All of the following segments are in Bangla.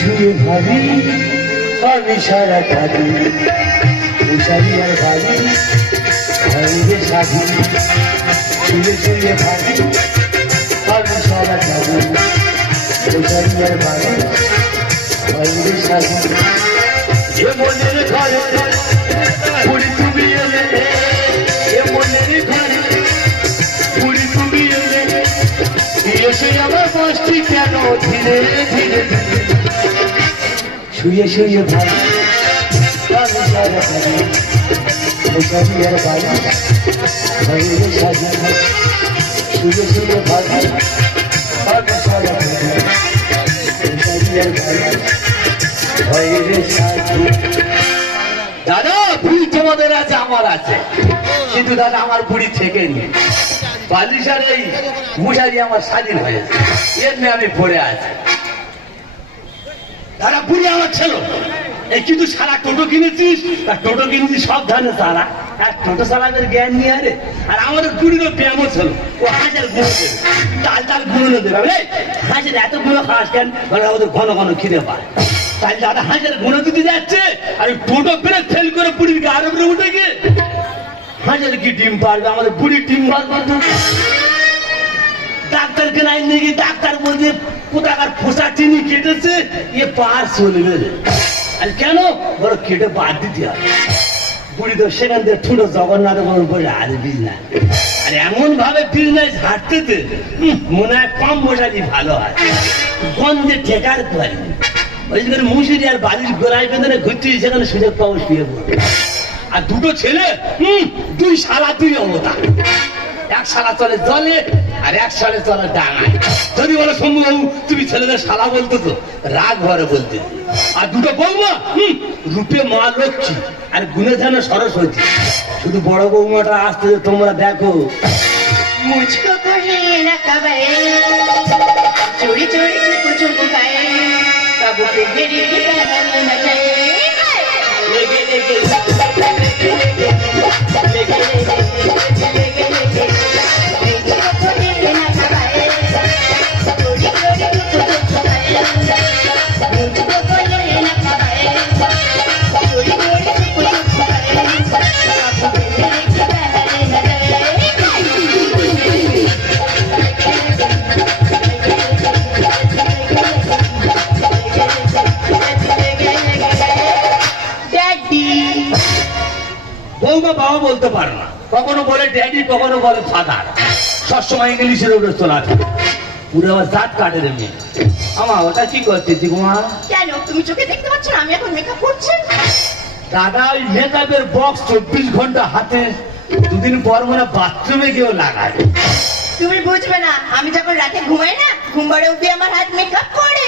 শুয়ে ভাবি আমি সারা থাকি মশারি আর ভাবি ভাবিরে সাথী শুয়ে শুয়ে ভাবি আমি সারা থাকি মশারি আর ভাবি ভাবিরে সাথী এ মনের ঘরে পুরি তুমি এলে এ মনের ঘরে পুরি তুমি এলে এসে আমার বসছি কেন ধীরে ধীরে শুয়ে শুয়ে ভাবি আমি সারা থাকি মশারি আর ভাবি ভাবিরে সাথী শুয়ে শুয়ে ভাবি আমি সারা থাকি মশারি আর ভাবি ভাবিরে সাথী। দাদা ভুল তোমাদের আছে আমার আছে, কিন্তু দাদা আমার বুড়ি থেকে নিয়ে বালিশার এই মশারি আমার স্বাধীন হয়েছে, এর নিয়ে আমি পড়ে আছি। দাদা বুড়ি আমার ছিল এই, কিন্তু সারা টোটো কিনেছিস, টোটো কিনেছিস সব ধানে সারা, আর টোটো চালানোর জ্ঞান নিয়ে আরে, আর আমাদের বুড়িরও ব্যায়ামও ছিল, ও হাজার গুঁড়ো দেবে, তাল তাল গুঁড়ো দেবে, হাজার এত গুঁড়ো খাস কেন, বলে ওদের ঘন ঘন খিদে পায়। তাই দাদা হাজার গুঁড়ো দিতে যাচ্ছে, আর টোটো ফেলে ফেল করে বুড়ির গায়ের উপরে উঠে গিয়ে হাজার কি ডিম পারবে, আমাদের বুড়ির ডিম পারবে। ডাক্তারকে নাই নিয়ে গিয়ে ডাক্তার বলছে কোথাকার ফোসা চিনি কেটেছে, এ পার চলবে। আর কেন বড় কেটে বাদ দিতে হবে। বুড়ি তো সেখান থেকে ঠুটো জগন্নাথ বরং বলে আরে বিজনেস, আর এমন ভাবে বিজনেস হাঁটতেছে মনে হয় কম মশারি ভালো হয়, গন্ধে ঠেকার পারি। ওই জন্য মুসুরি আর বালিশ গোড়ায় বেঁধে ঘুরছি, সেখানে সুযোগ পাবো শুয়ে পড়বে। আর দুটো ছেলে দুই শালা দুই অবতা, এক শালা চলে জলে আর এক শালে চলে ডাঙায়। যদি বলো শম্ভুবাবু তুমি ছেলেদের শালা বলতেছো, রাগ ভরে বলতে। আর দুটো বৌমা রূপে মা লক্ষ্মী আর গুণে যেন সরস্বতী। শুধু বড় বৌমাটা আসতে তোমরা দেখো, मुझको कोई न कबे चोरी चोरी चुप चुप गए कब से मेरी की पहन न जाए लेके लेके বৌমা বাবা বলতে পারে না, কখনো বলে ড্যাডি, কখনো বলে ফাদার, সবসময় ইংলিশের উপরে তোলা থাকে। পুরো আবার দাঁত কাটে রে মেয়ে। আমা ওটা কি করছে জিগুমা? কেন তুমি চোখে দেখতে পাচ্ছ না আমি এখন মেকআপ করছি? দাদা ওই মেকআপের বক্স 24 ঘন্টা হাতে, দুদিন পর মনে বাথরুমে গিয়েও লাগায়। তুমি বুঝবে না, আমি যখন রাতে ঘুমাই না ঘুমবারে উঠে আমার হাত মেকআপ করে,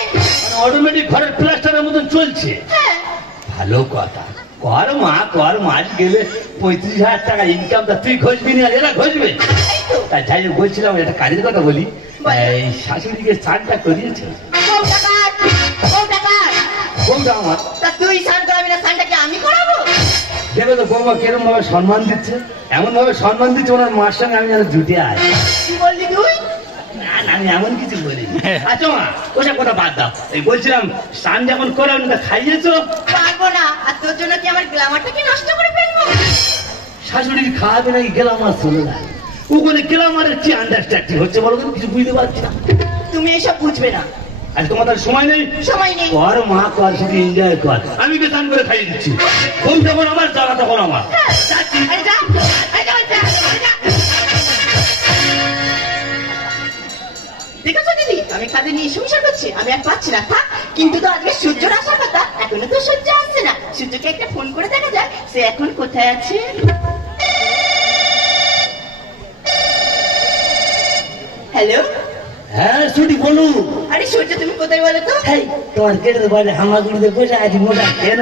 অটোমেটিক ঘরের প্লাস্টারের মতন চলছে। হ্যাঁ ভালো কথা, কর মা কর, মাস গেলে 35,000 টাকা ইনকাম, তা তুই ঘষবি না, এরা ঘষবে। তাই যাই হোক বলছিলাম একটা কাজের কথা বলি, এই শাশুড়িকে স্নানটা করিয়েছে বউটা আমার। তা তুই স্নান করাবি না, স্নানটাকে আমি করাবো? দেখো তো বৌমা কিরম ভাবে সম্মান দিচ্ছে, এমন ভাবে সম্মান দিচ্ছে ওনার মার সঙ্গে আমি যেন জুটে আছি। কি বললি তুই? না না আমি এমন কিছু বলি। আচ্ছা মা ওটা কথা বাদ দাও, এই বলছিলাম স্নান যখন করে খাইয়েছো? পারবো না, আর তোর জন্য কি আমার গ্ল্যামারটাকে নষ্ট করে ফেলবো? শাশুড়ি খাওয়াবে নাকি গেলাম আর চলে যায়, ওখানে গেলাম আর কি আন্ডারস্ট্যান্ডিং হচ্ছে বলো তো, কিছু বুঝতে পারছি না। তুমি এসব বুঝবে না, আজ তোমাদের সময় নেই, সময় নেই। কর মা কর, শুধু এনজয় কর, আমি তো স্নান করে খাইয়ে দিচ্ছি। বউ যখন আমার জ্বালা তখন আমার। আরে যা, আরে যা, যা, যা। দেখেছো দিদি আমি কাজে নিয়ে সংসার করছি, আমি আর পাচ্ছি না থাক। কিন্তু তো আজকে সূর্যর আসার কথা, এখনো তো সূর্য আসছে না। সূর্যকে একটা ফোন করে দেখা যাক সে এখন কোথায় আছে। হ্যালো, হ্যাঁ ছুটি বলু। আরে সূর্য তুমি কোথায় বলো তো? তোমার গেটের বাইরে হামাগুড়িতে বসে আছি, মোটা কেন?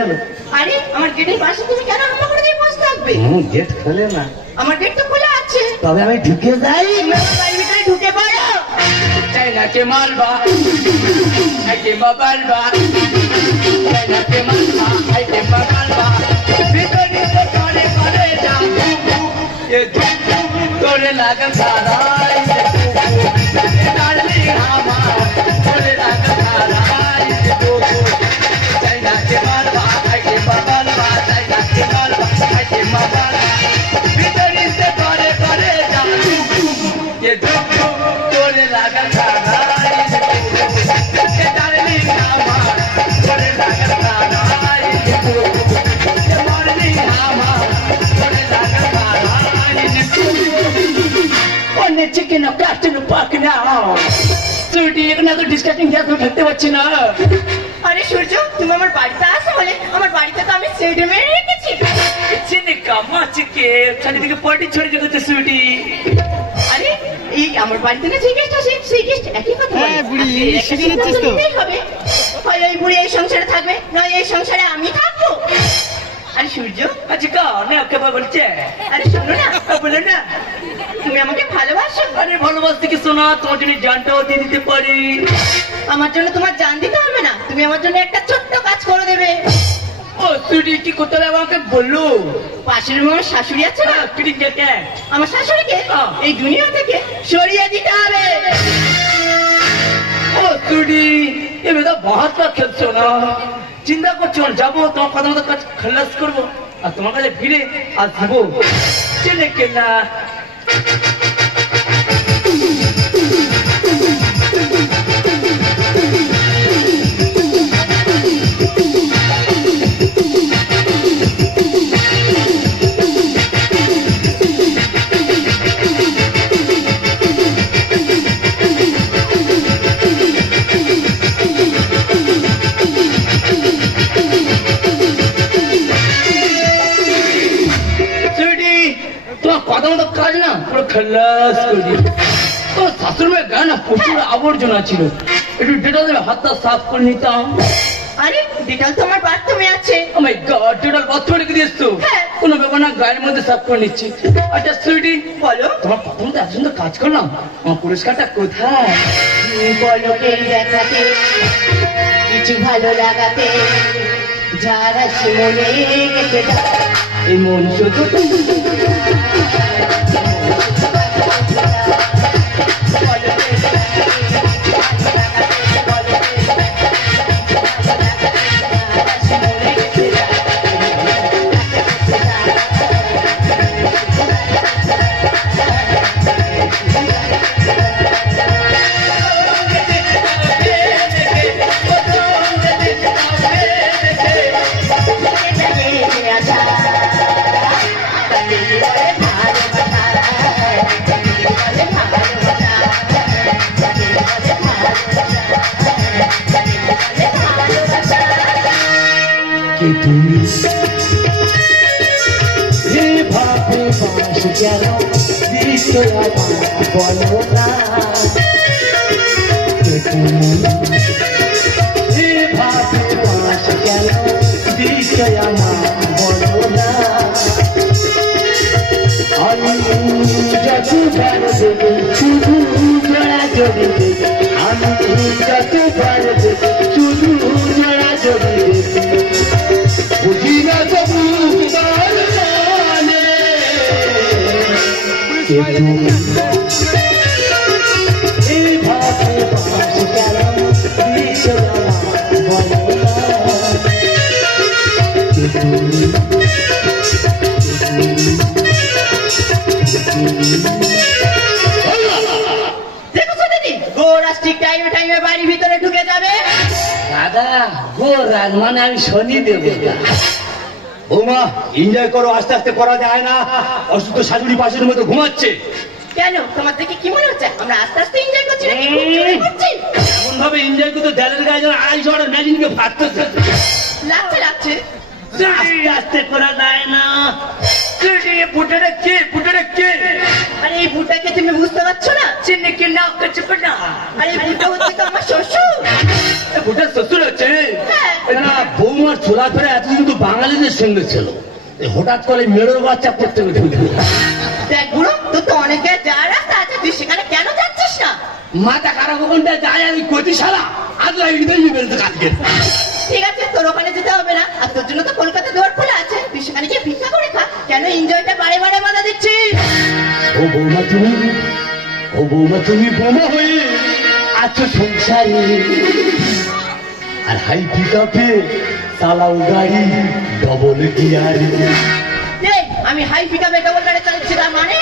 আরে আমার গেটের পাশে তুমি কেন হামলা করে দিয়ে বসে থাকবে? গেট খোলে না। আমার গেট তো খোলা আছে। তবে আমি ঢুকে যাই। আমার বাড়ির ভিতরে ঢুকে পড়ো। চাইনাকে মালবা, আইতে মালবা, চাইনাকে মালবা, আইতে মালবা, ভিতরে তো করে করে যা, এ তোরে লাগা সারাই, ডার্লিং আমার তোরে লাগা সারাই। সুইটি এখানে এত ডিসকাস্টিং গ্যাস থাকতে পারছি না। আরে সূর্য, তুমি আমার বাড়িতে আসো বলে আমার বাড়িতে তো আমি সেট মেরে রেখেছি। চিনি কামা চিকে চারিদিকে পার্টি ছড়িয়ে যেতে সুইটি। আরে এই আমার বাড়িতে না যে গেস্ট আসে সেই গেস্ট একই কথা বলে। হ্যাঁ, বুড়ি, আজকে একটা সেটাই সিদ্ধান্ত হচ্ছে তো। নিতেই হবে। হয় ওই বুড়ি এই সংসারে থাকবে, নয় এই সংসারে আমি থাকবো। আরে সূর্য, আচ্ছা কানে ওকে বলছে। আরে শোনো না, বলে না, তুমি আমাকে ভালোবাসো? আরে ভালোবাসতে কি শোনা, তোমার জন্য জানটাও দিয়ে দিতে পারি। আমার জন্য তোমার জান দিতে হবে না, তুমি আমার জন্য একটা ছোট্ট কাজ করে দেবে। ও সুইটি কি করতে হবে আমাকে বললো। পাশের রুমে আমার শাশুড়ি আছে না, কিটি কে আমার শাশুড়িকে হ্যাঁ। এই দুনিয়া থেকে সরিয়ে দিতে হবে। ও সুইটি এবার তো বহুত কা খেলছো না, চিন্তা করছো না, যাবো তোমার কথা মতো কাজ খালাস করবো আর তোমার কাছে ফিরে আসবো। চলে কেনা তোমার কথা মতো কাজ না পুরো খালাস করে দিই। তোমার শাশুড়ি মেয়ে গায়ে না প্রচুর আবর্জনা ছিল, একটু ডেটা দেবে হাতটা সাফ করে নিতাম। আরে ডিটাল তো আমার বাথরুমে আছে। ও মাই গড, টোটাল বাথরুমে রেখে দিয়েছ তো? হ্যাঁ। কোনো ব্যাপার না, গায়ের মধ্যে সাফ করে নিচ্ছি। আচ্ছা সুইটি বলো। তোমার কথা মতো এত সুন্দর কাজ করলাম, আমার পুরস্কারটা কোথায়? পলকের দেখাতে কিছু ভালো লাগাতে যারা মনে গেছে এই মন শুধু কে তুমি এভাবে বাস গেল দিত আমার বলো না, কে তুমি এভাবে বাস গেল দিত আমার বলো না, আমি যতবার দেব শুধু জোড়া জড়ি দেব, আমি যতবার দেব শুধু জোড়া জড়ি দেব, বুঝি না তবু তোমার মানে কে তুমি এভাবে বাস গেল দিত আমার বলো না, কে তুমি দেখো দিদি, গোরা ঠিক টাইমে টাইমে বাড়ির ভিতরে ঢুকে যাবে। দাদা গো রাগ মানে আমি শনি দেব। বৌমা এনজয় করো, আস্তে আস্তে করা যায় না, অসুস্থ শাশুড়ি পাশের মতো ঘুমাচ্ছে। কেন, তোমার দেখে কি মনে হচ্ছে আমরা আস্তে আস্তে এনজয় করছি নাকি খুব জোরে করছি? এমন ভাবে এনজয় করতে দেলের গায়ে যেন আড়াই ঝড়ের ম্যাজিনকে ফাটতেছে। লাগছে লাগছে। আস্তে আস্তে করা যায় না। সুইটি বুটাটা কে? আরে এই বুটাকে তুমি বুঝতে পারছো না? চিনি কি না করছে না? আরে এই বুটা হচ্ছে তো আমার শ্বশুর। বুটার শ্বশুর আছে? হ্যাঁ। না বৌমার চলাফেরা এতদিন তো বাঙালিদের সঙ্গে ছিল, এই হঠাৎ করে মেয়ের বাচ্চা পড়তে উঠে দেখ বুড়ো, তোর তো অনেক জায়গায় যাওয়ার রাস্তা আছে, তুই সেখানে কেন যাচ্ছিস না? মাথা খারাপ ওখানটা যায় আমি কতি সারা আজ হৃদয় বেরোতে কাজকে। ঠিক আছে, তোর ওখানে যেতে হবে না, আর তোর জন্য তো কলকাতা দুয়ার খোলা আছে, তুই সেখানে গিয়ে ভিক্ষা করে খা। কেন এনজয়টা বারে বারে বাধা দিচ্ছিস? ও বৌমা তুমি, ও বৌমা তুমি বোমা হয়ে আছো সংসারে, আর হাই পিকআপে চালাও গাড়ি ডবল গিয়ারে। এই, আমি হাই পিকআপে ডবল গাড়ি চালাচ্ছি, তার মানে?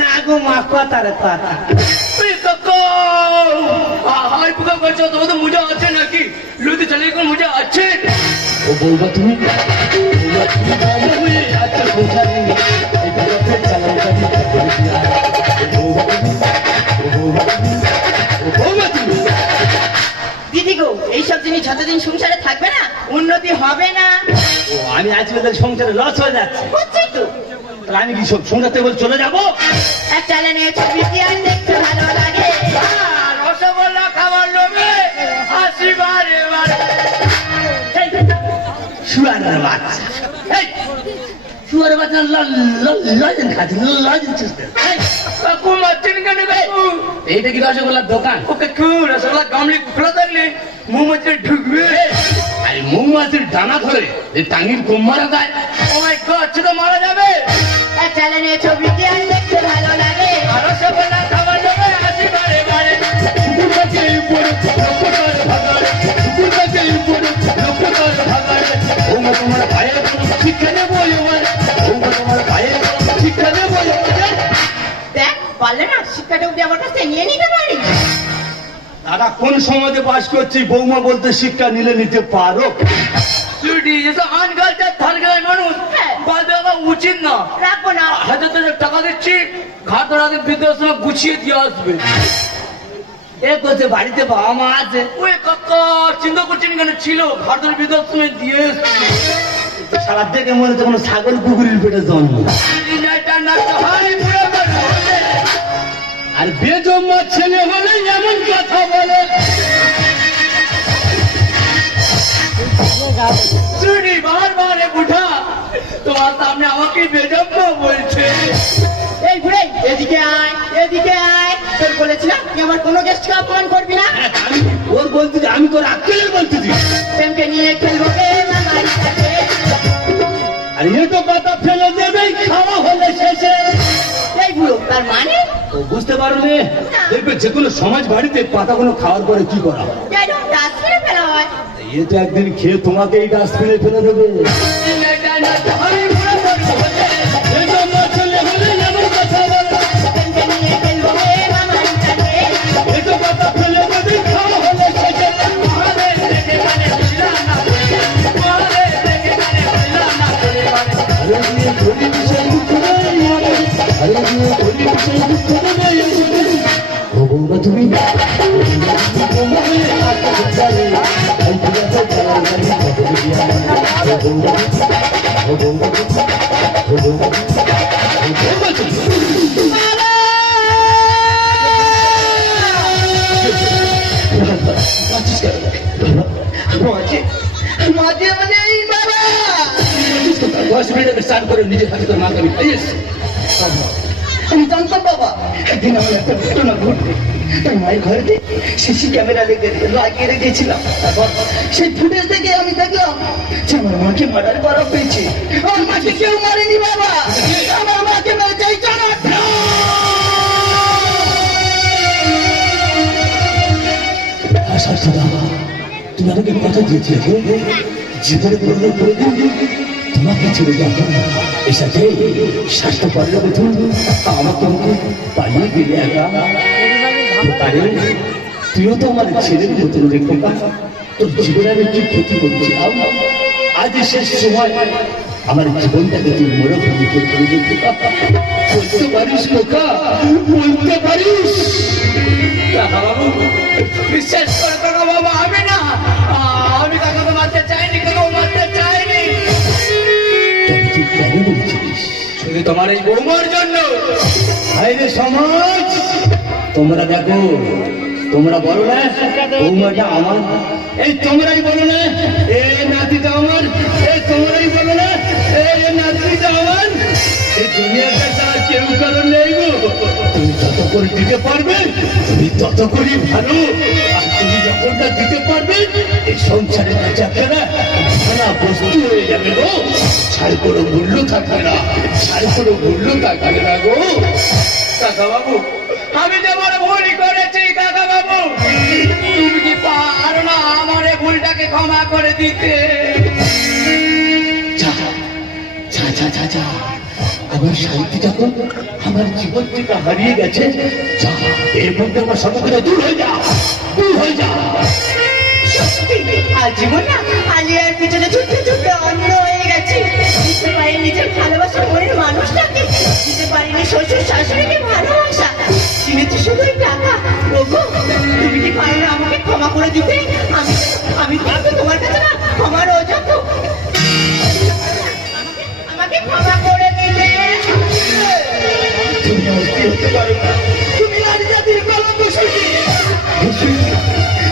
না গো মা কথার কথা। ওই কাকা হাই পুকা করছো, তোমার তো মজা আছে নাকি? লুতে চালিয়ে কোন মজা আছে? ও বৌমা তুমি, বৌমা তুমি বোমা হয়ে আছো সংসারে, হাই পিকআপে চালাও গাড়ি ডবল গিয়ারে। ও বৌমা তুমি, ও এইসব জিনিস যতদিন সংসারে থাকবে না উন্নতি হবে না। ও আমি আজকে তোদের সংসারে লস হয়ে যাচ্ছে, হচ্ছেই তো। তাহলে আমি কি সব সংসার থেকে বলে চলে যাবো? এক চ্যানেলে ছবি কি আর দেখতে ভালো লাগে। রসগোল্লা খাবার লোভে হাসি বারে বারে। শুয়ারের বাচ্চা, এই, শুয়ারের বাচ্চা লজেন খাচ্ছে, লজেন চুষতে। কাকু মারছেন কেন কাকু? এইটা কি রসগোল্লার দোকান? ও কাকু রসগোল্লা গামলি খোলা থাকলে মৌমাছি ঢুকবে। আরে মৌমাছির ডানা ধরে এই টাঙ্গির কম মারা যায়। ও মাই গড, সে তো মারা যাবে। এক চ্যানেলে ছবি কি আর দেখতে ভালো লাগে। আর রসগোল্লা খাবার লোভে হাসি বারে বারে। কুকুর গাছে উপরে লক্ষ্যটার ভাগাড়, কুকুর গাছে উপরে লক্ষ্যটার ভাগাড়। ওমা তোমার ভাইয়ের কোনো শিক্ষা নেবো এবার, ওমা তোমার ভাইয়ের কোনো শিক্ষা নেবো এবার। দেখ পারলে না শিক্ষাটা অব্দি আমার কাছ থেকে নিয়ে নিতে পারি। দাদা কোন সমাজে বাস করছি, বৌমা বলতে শিক্ষা নিলে নিতে পারো? চুটি যেসব আনকালচার থানকালের মানুষ বাদ দেওয়া উচিত না। রাখবো না। হাজার হাজার টাকা দিচ্ছি, ঘাট ধরাতে বৃদ্ধাশ্রমে গুছিয়ে দিয়ে আসবে। এ করছে বাড়িতে বাবা মা আছে। ওই কাকা চিন্তা করছেন কেন, ছিল ঘাট ধরে বৃদ্ধাশ্রমে দিয়ে এসছি। সারা দেখে মনে হচ্ছে কোনো ছাগল কুকুরের পেটে জন্ম। আর বেজম্মা ছেলে হলে এমন কথা বলে। চুরি বারবার উঠা তোমার সামনে আমাকে বেজম্ম বলছে। এই ঘুরে এদিকে আয়, এদিকে আয়। তোর বলেছিলাম তুই আমার কোনো গেস্টকে অপমান করবি না। আমি ওর বলতেছি, আমি তোর আক্কেলের বলতেছি। প্রেমকে নিয়ে খেলবো কে মামার সাথে। আর এ তো কথা ফেলে দেবেই খাওয়া হলে শেষে। এই বুড়ো তার মানে ও বুঝতে পারবে, দেখবে যে কোনো সমাজ বাড়িতে পাতাগুলো খাওয়ার পরে কি করা হয়। কেন ডাস্টবিনে ফেলা হয়। এ তো একদিন খেয়ে তোমাকে এই ডাস্টবিনে ফেলে দেবে। বেজম্মা ছেলে হলে এমন কথা বলে। প্রেমকে নিয়ে খেলবো কে মামার সাথে। এ তো কথা ফেলে দেবেই খাওয়া হলে শেষে। মাঝে মানে এই বাবা। স্নান করে নিজের হাতে তোর মাকে আমি খাইয়েছি। আমি জানতাম বাবা একদিন আমার একটা ঘটনা ঘটবে, তাই মায়ের ঘরেতে সিসি ক্যামেরা লাগিয়ে রেখেছিলাম। তারপর সেই ফুটেজ দেখে আমি দেখলাম যে আমার মাকে মার্ডার করা হয়েছে। আমার মাকে কেউ মারেনি বাবা, আমার মাকে মেরেছে এই জানার। তুমি আমাকে কথা দিয়েছিলে জীবনে কোনোদিন তোমাকে ছেড়ে যাবো না। এর সাথে স্বাস্থ্য পারলে বলুন আমাকে পালিয়ে গেলে একা। আরে তুইও তো আমার ছেলের মতন রেখো, তোর জীবনে আমি কি ক্ষতি করছিলাম। আজ শেষ সময় আমার জীবনটাকে তুই মরুভূমি করে দিতে বলতে পারিস খোকা, বলতে পারিস। বাবু বিশ্বাস করে কাকা বাবা, আমি না, আমি কাকাকে মারতে চাইনি, কাকাও মারতে চাইনি। তবে তুই কেন বলছিস? শুধু তোমার এই বৌমার জন্য। আরে সমাজ, তোমরা দেখো, তোমরা বলো না বৌমাটা আমার, এই তোমরাই বলো না এই নাতিটা আমার, এই তোমরাই বলো না এই নাতিটা আমার। এই দুনিয়াটা তার কেউ কারণ নেই গো। তুমি যত করে দিতে পারবে তুমি তত করে ভালো, আর তুমি যখন না দিতে পারবে এই সংসারে না যাবে না, খানা বস্তু হয়ে যাবে গো। ছাই কোনো মূল্য থাকবে না, ছাই কোনো মূল্য থাকবে না গো। কাকা বাবু আমি যে বড় ভুলই করেছি কাকা বাবু, তুমি কি পারো না আমার এই ভুলটাকে ক্ষমা করে দিতে? যা যা যা যা যা, আমার শান্তি যখন আমার জীবন থেকে হারিয়ে গেছে, যা এর মধ্যে আমার সম্মুখে দূর হয়ে যা, দূর হয়ে যা। আজীবন না আলিয়ার পিছনে ছুটতে ছুটতে অন্য হয়ে গেছে। বুঝতে পারি নিজের ভালোবাসা মনের মানুষটাকে, দিতে পারিনি শ্বশুর শাশুড়িকে ভালোবাসা, চিনেছি শুধু টাকা। ওগো তুমি কি পারো না আমাকে ক্ষমা করে দিতে? আমি আমি তোমার কাছে না ক্ষমার অযোগ্য। আমাকে ক্ষমা করে দিলে। তুমি অস্থির হতে পারো না, তুমি নারী জাতির কলঙ্ক সুখী।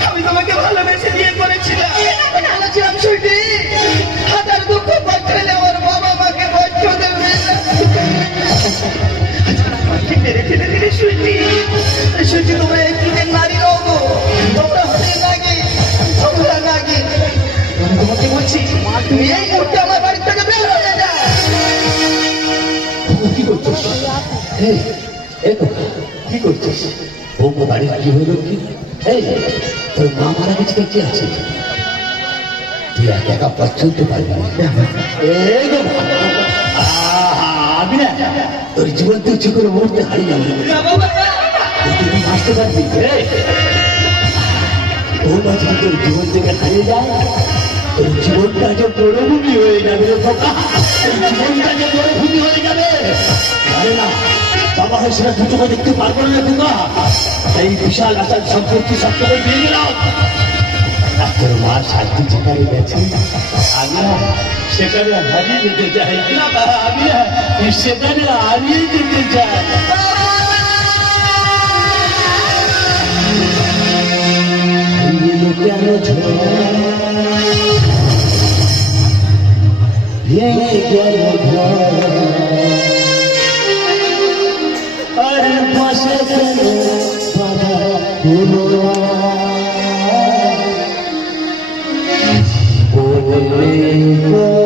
আমি তোমাকে ভালোবেসে বিয়ে করেছিলাম, ভালো ছিলাম সুখী। হাজার দুঃখ কষ্ট হলে আমার বাবা মাকে কষ্ট দেবে ধীরে ধীরে ধীরে সুখী সুখী। তোমরা একটু নারী নও গো, তোমরা হলে নাকি তোমরা নাকি। আমি তোমাকে বলছি তুমি এই মুহূর্তে আমার বাড়ি থেকে বের হয়ে যাও। কি করছিস? কি করছিস? ও বাড়ির কি হলো কি? এই তোর মা মারা গেছে, কে আছে? তুই একা একা পথ চলতে পারবি না। এই গো আমি না তোর জীবন তুই যে করে মুহূর্তে হারিয়ে যাবো, তুই আসতে পারবি? তোর মাঝে তোর জীবন থেকে হারিয়ে যায়, তোর জীবনটা যে মরুভূমি হয়ে যাবে রে খোকা, তোর জীবনটা যে মরুভূমি হয়ে যাবে। আরে না, বাবা হয় সেটা দুটোকে দেখতে পারবো না খোকা। এই বিশাল আচার সম্পত্তি সব তোকে দিয়ে দিলাম। আর তোর মা শান্তি যেখানে গেছে, আমি না সেখানে হারিয়ে যেতে চাই। আমি না সেখানে হারিয়ে যেতে চাই। কেন ভেঙে গেল আর পাশে কেন বাধা হলো কেন ভেঙে গেল